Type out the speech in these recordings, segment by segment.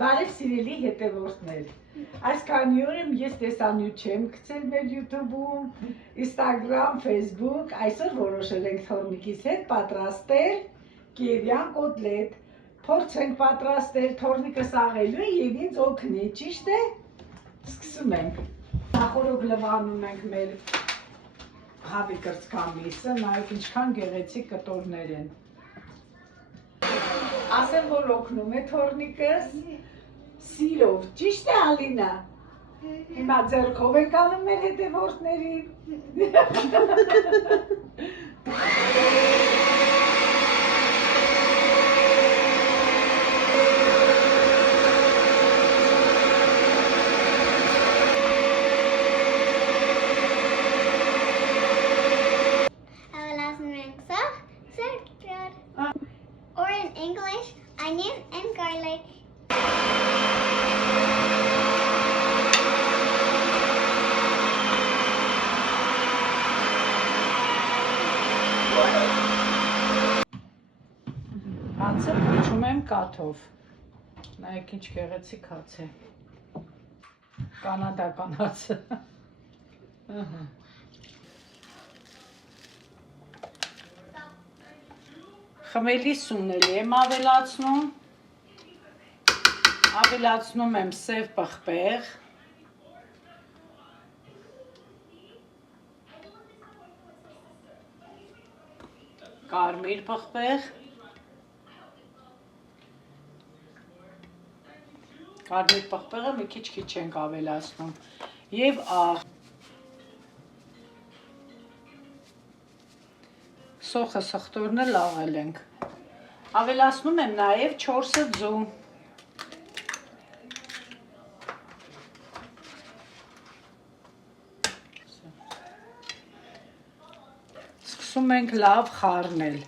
Բարև սիրելի հետևորդներ, այս քանի օր ես տեսանյութ չեմ գցել մեր YouTube-ում, Instagram, Facebook, այսօր որոշել ենք թորնիկիս հետ պատրաստել կիևյան կոտլետ, փորձենք պատրաստել, թորնիկը սաղելու է և ինձ օգնի, ճիշտ է, սկսում ենք, նախորդ լվանում ենք մեր հավի կրծքամիսը, նայեք ինչքան գեղեցիկ կտորներ են, ասեմ, որ օգնում է թորնիկս, սիրով, ճիշտ է Ալինա, հիմա ձեռքով ենք անում մեր հետևորդներին, Or in English, onion and garlic. Հացը փչում եմ կաթով, նայեք ինչ գեղեցիկ հաց է, կանադական հացը, խմելի սունել եմ ավելացնում եմ սև պղպեղ, կարմիր պղպեղ, կարմիր պղպեղը մի քիչ ենք ավելացնում և աղ, սոխը սխտորնը լաղել ենք, ավելացնում եմ նաև 4 ձու, սկսում ենք լավ խառնել,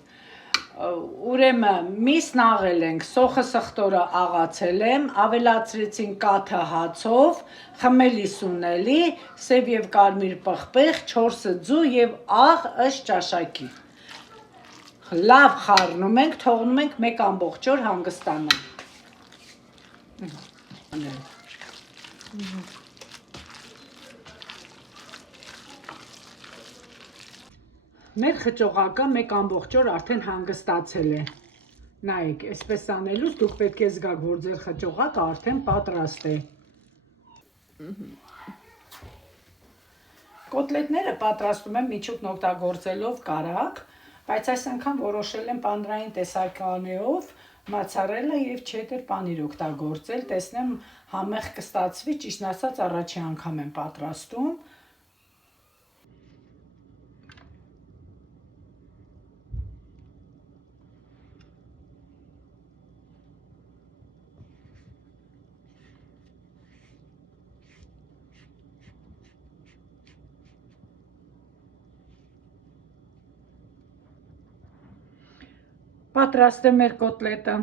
ուրեմն միսն աղել ենք, սոխը սխտորը աղացել եմ, ավելացրեցինք կաթը հացով, խմելի սունելի, սև և կարմիր պղպեղ, 4 ձու և աղ ըստ ճաշակի, լավ խառնում ենք, թողնում ենք 1 ամբողջ օր հանգստանան, մեր խճողակը 1 ամբողջ օր արդեն հանգստացել է, նայեք, այսպես անելուց դուք պետք է զգաք, որ ձեր խճողակը արդեն պատրաստ է, կոտլետները պատրաստում եմ միջուկն օգտագործելով կարագ, բայց այս անգամ որոշել եմ պանրային տեսականիով մացարելա և չեդդեր պանիր օգտագործել, տեսնեմ համեղ կստացվի, ճիշտն ասած առաջին անգամ եմ պատրաստում, պատրաստ է մեր կոտլետը,